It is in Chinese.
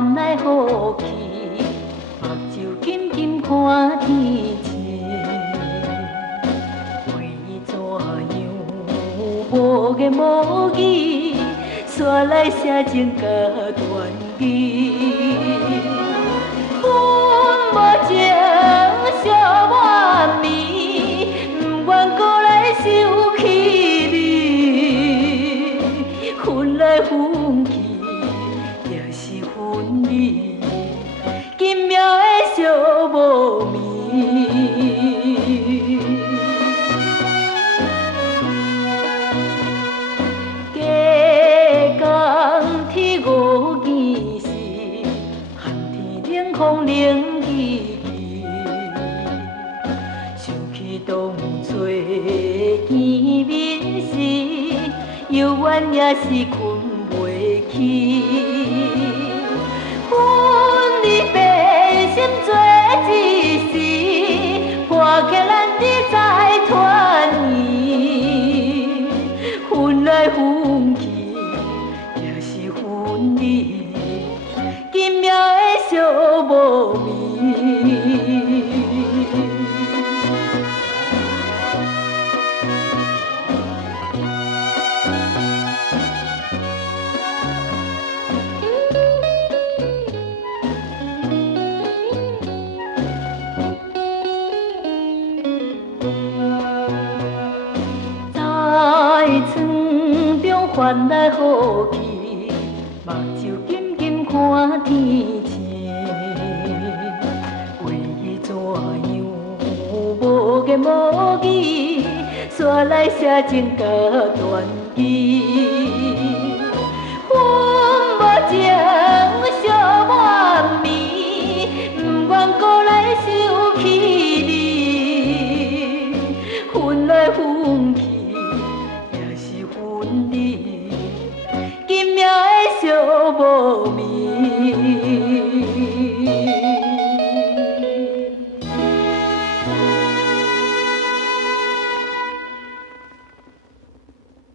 原来好气，目睭紧紧看天星。为怎样无言无语，煞来写情甲断语？阮无情寂满暝，不愿搁来想起你，分来分去。也是分离，奇妙的寂无眠。加工天五件事，寒天冷风冷意意。想起当初见面时，犹原也是困袂起。阮离别心做一时，破开咱的再团圆，分来分去也是分离，奇妙的寂无眠。床中翻来好气，目睭紧紧看天星。为怎样无言无语，煞来写情甲断语？